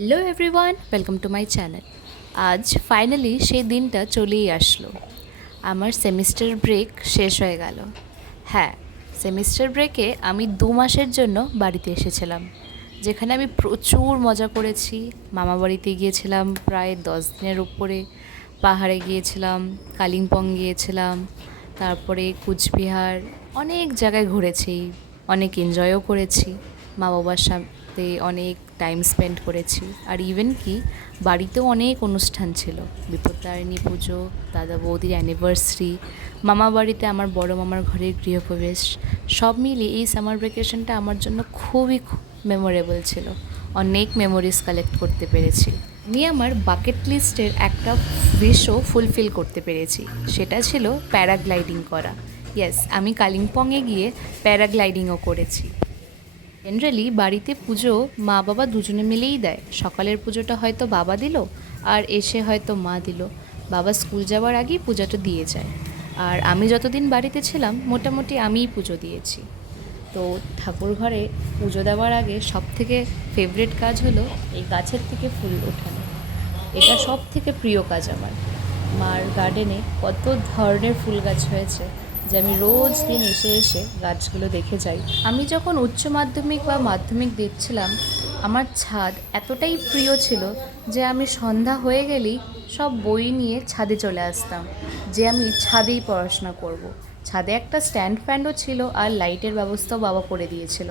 Hello everyone, welcome to my channel. আজ finally সেই দিনটা চলেই আসলো। আমার সেমিস্টার ব্রেক শেষ হয়ে গেল। হ্যাঁ, সেমিস্টার ব্রেকে আমি 2 মাসের জন্য বাড়িতে এসেছিলাম, যেখানে আমি প্রচুর মজা করেছি। মামা বাড়িতে গিয়েছিলাম প্রায় 10 দিনের উপরে, পাহাড়ে গিয়েছিলাম, কালিম্পং গিয়েছিলাম, তারপরে কুচবিহার, অনেক জায়গায় ঘুরেছি, অনেক এনজয়ও করেছি। মা বাবার সাথে অনেক টাইম স্পেন্ড করেছি। আর ইভেন কি বাড়িতেও অনেক অনুষ্ঠান ছিল, বিপত্তারিণী পুজো, দাদা বৌদির অ্যানিভার্সারি, মামা বাড়িতে আমার বড় মামার ঘরের গৃহপ্রবেশ, সব মিলিয়ে এই সামার ভ্যাকেশনটা আমার জন্য খুবই মেমোরেবল ছিল। অনেক মেমোরিজ কালেক্ট করতে পেরেছি। আমি আমার বাকেট লিস্টের একটা উইশও ফুলফিল করতে পেরেছি, সেটা ছিল প্যারাগ্লাইডিং করা। ইয়েস, আমি কালিম্পংয়ে গিয়ে প্যারাগ্লাইডিংও করেছি। জেনারেলি বাড়িতে পুজো মা বাবা দুজনে মিলেই দেয়। সকালের পুজোটা হয়তো বাবা দিল, আর এসে হয়তো মা দিল। বাবা স্কুল যাওয়ার আগেই পুজোটা দিয়ে যায়। আর আমি যতদিন বাড়িতে ছিলাম মোটামুটি আমিই পুজো দিয়েছি। তো ঠাকুর ঘরে পুজো দেওয়ার আগে সবথেকে ফেভারিট কাজ হলো এই গাছের থেকে ফুল ওঠানো। এটা সব থেকে প্রিয় কাজ আমার। মার গার্ডেনে কত ধরনের ফুল গাছ হয়েছে যে আমি রোজ দিন এসে এসে গাছগুলো দেখে যাই। আমি যখন উচ্চ মাধ্যমিক বা মাধ্যমিক দিচ্ছিলাম, আমার ছাদ এতটাই প্রিয় ছিল যে আমি সন্ধ্যা হয়ে গেলেই সব বই নিয়ে ছাদে চলে আসতাম, যে আমি ছাদেই পড়াশোনা করব। ছাদে একটা স্ট্যান্ড ফ্যানও ছিল, আর লাইটের ব্যবস্থাও বাবা করে দিয়েছিল।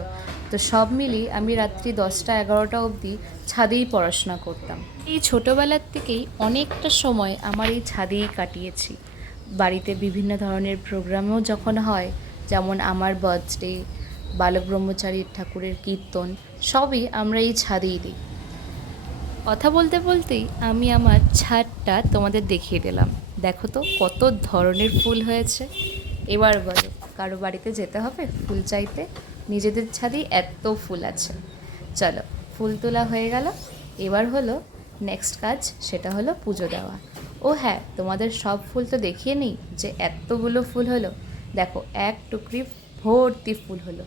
তো সব মিলিয়ে আমি রাত্রি 10টা 11টা অবধি ছাদেই পড়াশোনা করতাম। এই ছোটোবেলার থেকেই অনেকটা সময় আমার এই ছাদেই কাটিয়েছি। বাড়িতে বিভিন্ন ধরনের প্রোগ্রামও যখন হয়, যেমন আমার বার্থডে, বালক ব্রহ্মচারী ঠাকুরের কীর্তন, সবই আমরা এই ছাদেই দিই। কথা বলতে বলতেই আমি আমার ছাদটা তোমাদের দেখিয়ে দিলাম। দেখো তো কত ধরনের ফুল হয়েছে। এবার বলো, কারো বাড়িতে যেতে হবে ফুল চাইতে? নিজেদের ছাদেই এত ফুল আছে। চলো, ফুল তোলা হয়ে গেল। এবার হলো নেক্সট কাজ, সেটা হলো পুজো দেওয়া। ও হ্যাঁ, তোমাদের সব ফুল তো দেখিয়ে নিই যে এতগুলো ফুল হলো। দেখো, এক টুকরি ভর্তি ফুল হলো।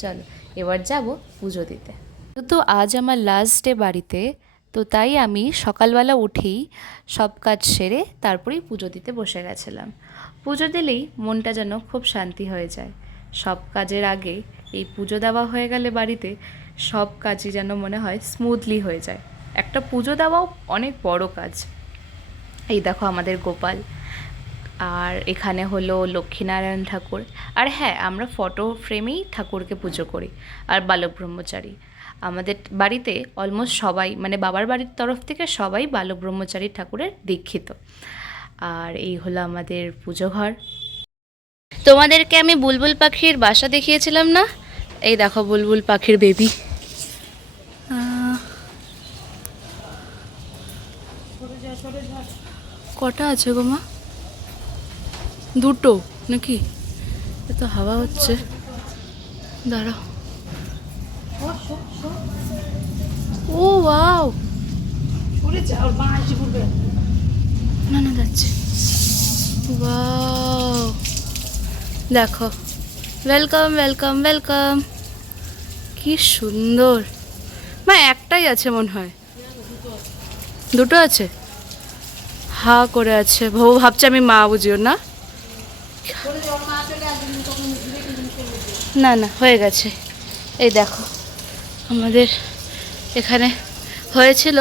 চলো এবার যাব পুজো দিতে। তো আজ আমার লাস্ট ডে বাড়িতে, তো তাই আমি সকালবেলা উঠেই সব কাজ সেরে তারপরেই পুজো দিতে বসে গেছিলাম। পুজো দিলেই মনটা যেন খুব শান্তি হয়ে যায়। সব কাজের আগে এই পুজো দেওয়া হয়ে গেলে বাড়িতে সব কাজই যেন মনে হয় স্মুথলি হয়ে যায়। একটা পুজো দেওয়াও অনেক বড় কাজ। এই দেখো আমাদের গোপাল, আর এখানে হলো লক্ষ্মীনারায়ণ ঠাকুর। আর হ্যাঁ, আমরা ফটো ফ্রেমেই ঠাকুরকে পুজো করি। আর বালক ব্রহ্মচারী আমাদের বাড়িতে অলমোস্ট সবাই, মানে বাবার বাড়ির তরফ থেকে সবাই বালক ব্রহ্মচারী ঠাকুরের দীক্ষিত। আর এই হলো আমাদের পুজো ঘর। তোমাদেরকে আমি বুলবুল পাখির বাসা দেখিয়েছিলাম না? এই দেখো বুলবুল পাখির বেবি। কটা আছে গো মা? দুটো নাকি? এত হাওয়া হচ্ছে, দাঁড়াও। ও ওয়াও, না না যাচ্ছে। ওয়াও, দেখো, ওয়েলকাম ওয়েলকাম ওয়েলকাম। কি সুন্দর। মা একটাই আছে মনে হয়, দুটো আছে? হা করে আছে, ভাবছে আমি মা, বুঝিও না। না না, হয়ে গেছে। এই দেখো আমাদের এখানে হয়েছিল,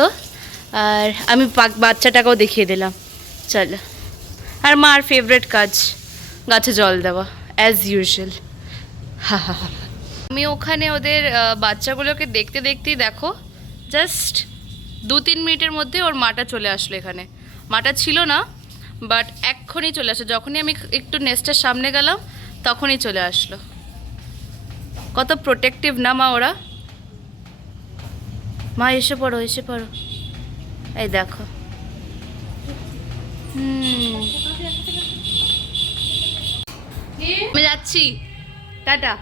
আর আমি বাচ্চাটাকেও দেখিয়ে দিলাম। চলো, আর মার ফেভারিট কাজ গাছে জল দেওয়া, অ্যাজ ইউজুয়াল। হা হা হা। আমি ওখানে ওদের বাচ্চাগুলোকে দেখতে দেখতেই দেখো, জাস্ট 2-3 মিনিটের মধ্যে ওর মাটা চলে আসলো এখানে। মাটা ছিল না, বাট এক্ষুনি চলে আসলো। যখনই আমি একটু নেস্টের সামনে গেলাম তখনই চলে আসলো। কত প্রোটেক্টিভ না মা ওরা। মা এসে পড়ো, এসে পড়ো। এই দেখো, আমি যাচ্ছি, টাটা।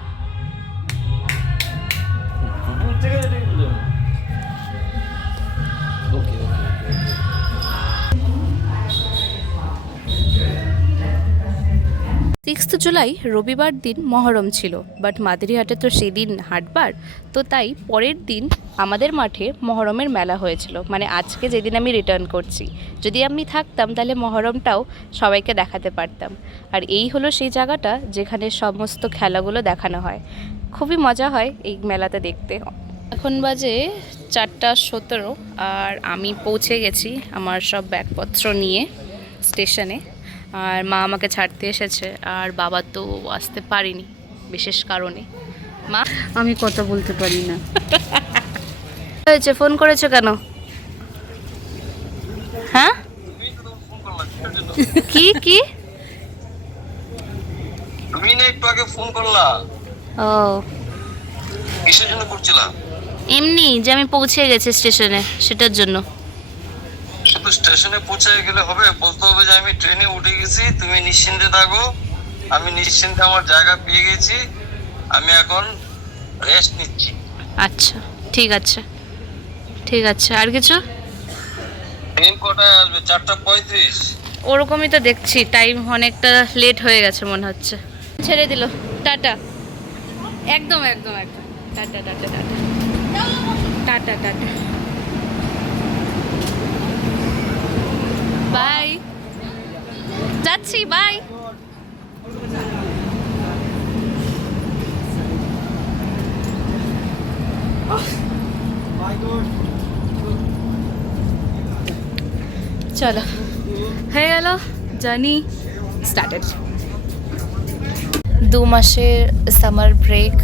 জুলাই রবিবার দিন মহরম ছিল, বাট মাদারিহাটে তো সেদিন হাটবার, তো তাই পরের দিন আমাদের মাঠে মহরমের মেলা হয়েছিল। মানে আজকে যেদিন আমি রিটার্ন করছি, যদি আমি থাকতাম তাহলে মহরমটাও সবাইকে দেখাতে পারতাম। আর এই হলো সেই জায়গাটা যেখানে সমস্ত খেলাগুলো দেখানো হয়। খুবই মজা হয় এই মেলাতে দেখতে। এখন বাজে 4:17 আর আমি পৌঁছে গেছি আমার সব ব্যাগপত্র নিয়ে স্টেশনে। আর মা আমাকে ছাড়তে এসেছে, আর বাবা তো আসতে পারিনি বিশেষ কারণে। মা, আমি কথা বলতে পারি না। হয়েছে, ফোন করেছো কেন? হ্যাঁ, কি কি? তুমি না একটু আগে ফোন করলা, ও কিসের জন্য করছিলা? এমনি যে আমি পৌঁছে গেছি স্টেশনে, সেটার জন্য। শুধু স্টেশনে পৌঁছে গেলে হবে? বলতে হবে যে আমি ট্রেনে উঠে গেছি, তুমি নিশ্চিন্তে থাকো, আমি নিশ্চিন্তে আমার জায়গা পেয়ে গেছি, আমি এখন রেস্ট নিচ্ছি। আচ্ছা, ঠিক আছে ঠিক আছে। আর কিছু? ট্রেন কটায় আসবে? 4:35। ওরকমই তো দেখছি, টাইম অনেকটা লেট হয়ে গেছে মনে হচ্ছে। ছেড়ে দিল, টাটা। একদম একদম একদম, tata tata tata tata tata, bye, যাচ্ছি, বাই। চলো, হয়ে গেল জার্নি স্টার্টেড। 2 মাসের সামার ব্রেক,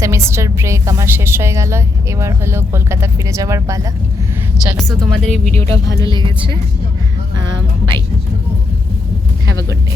সেমিস্টার ব্রেক আমার শেষ হয়ে গেল। এবার হলো কলকাতা ফিরে যাওয়ার পালা। চলো, তো তোমাদের এই ভিডিওটা ভালো লেগেছে, bye, have a good day.